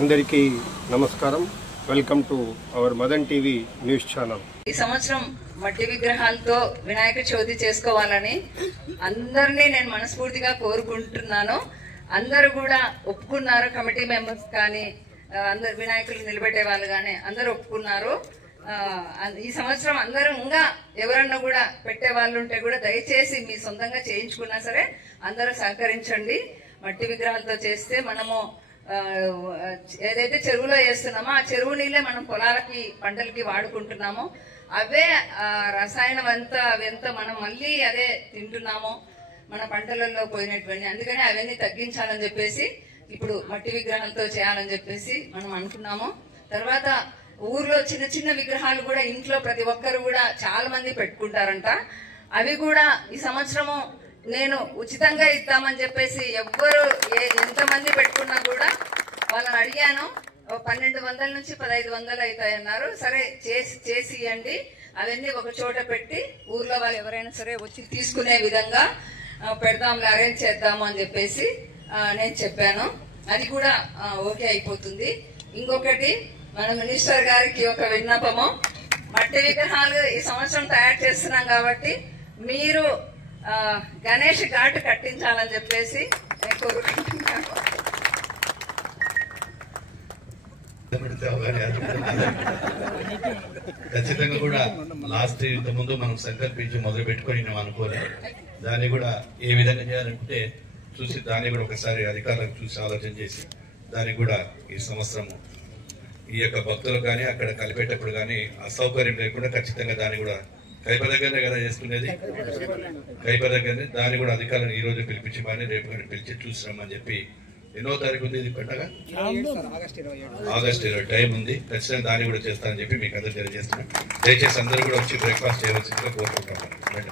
అందరికీ నమస్కారం. Welcome to our Madan TV news channel. ఈ సంవత్సరం మట్టి విగ్రహాలతో వినాయక చవితి చేసుకోవాలని అందరినీ నేను మనస్ఫూర్తిగా కోరుకుంటున్నాను. అందరూ కూడా ఒప్పుకున్నారు. కమిటీ మెంబర్స్ కానీ అందరు వినాయకులు నిలబెట్టే వాళ్ళు కానీ అందరూ ఒప్పుకున్నారు. ఈ సంవత్సరం అందరూ ఇంకా ఎవరన్నా కూడా పెట్టే వాళ్ళు ఉంటే కూడా దయచేసి మీ సొంతంగా చేయించుకున్నా సరే అందరూ సహకరించండి. మట్టి విగ్రహాలతో చేస్తే మనము ఏదైతే చెరువులో వేస్తున్నామో ఆ చెరువు నీళ్ళే మనం పొలాలకి పంటలకి వాడుకుంటున్నామో అవే రసాయనం అవంతా మనం మళ్ళీ అదే తింటున్నామో మన పంటలలో పోయినటువంటి. అందుకని అవన్నీ తగ్గించాలని చెప్పేసి ఇప్పుడు మట్టి విగ్రహాలతో చేయాలని చెప్పేసి మనం అనుకున్నాము. తర్వాత ఊర్లో చిన్న చిన్న విగ్రహాలు కూడా ఇంట్లో ప్రతి ఒక్కరు కూడా చాలా మంది పెట్టుకుంటారంట. అవి కూడా ఈ సంవత్సరము నేను ఉచితంగా ఇస్తామని చెప్పేసి ఎవ్వరు ఎంతమంది పెట్టుకున్నా కూడా వాళ్ళని అడిగాను. 1200 నుంచి 1500 అవుతాయన్నారు. సరే చేసి ఇవ్వండి, అవన్నీ ఒక చోట పెట్టి ఊర్లో వాళ్ళు ఎవరైనా సరే వచ్చి తీసుకునే విధంగా పెడదాంలే, అరేంజ్ చేద్దాము అని చెప్పేసి నేను చెప్పాను. అది కూడా ఓకే అయిపోతుంది. ఇంకొకటి మన మినిస్టర్ గారికి ఒక విన్నపము, మట్టి విగ్రహాలు ఈ సంవత్సరం తయారు చేస్తున్నాం కాబట్టి మీరు గణేష్ ఘాట్ కట్టించాలని చెప్పేసి నేను కోరుకుంటున్నాను. ఖచ్చితంగా కూడా లాస్ట్ ఇంత ముందు మనం సంకల్పించి మొదలు పెట్టుకొని అనుకోలేదు. దాన్ని కూడా ఏ విధంగా చేయాలంటే చూసి దాన్ని కూడా ఒకసారి అధికారులకు చూసి ఆలోచన చేసి దానికి కూడా ఈ సంవత్సరము ఈ యొక్క భక్తులకు కానీ అక్కడ కలిపేటప్పుడు కానీ అసౌకర్యం లేకుండా ఖచ్చితంగా దాన్ని కూడా కైపర్ దగ్గరనే కదా చేసుకునేది, కైపర్ దగ్గరనే దాన్ని కూడా అధికారులను ఈ రోజు పిలిపించి కానీ రేపు కానీ పిలిచి చూసినామని చెప్పి. ఎన్నో తారీఖు ఉంది ఇది పండగ? ఆగస్టు 20 టైం ఉంది. ఖచ్చితంగా దాన్ని కూడా చేస్తానని చెప్పి మీకు అందరూ తెలియజేస్తున్నాం. దయచేసి అందరూ కూడా వచ్చి బ్రేక్ఫాస్ట్ చేయవలసిందిగా కోరుకుంటున్నాను.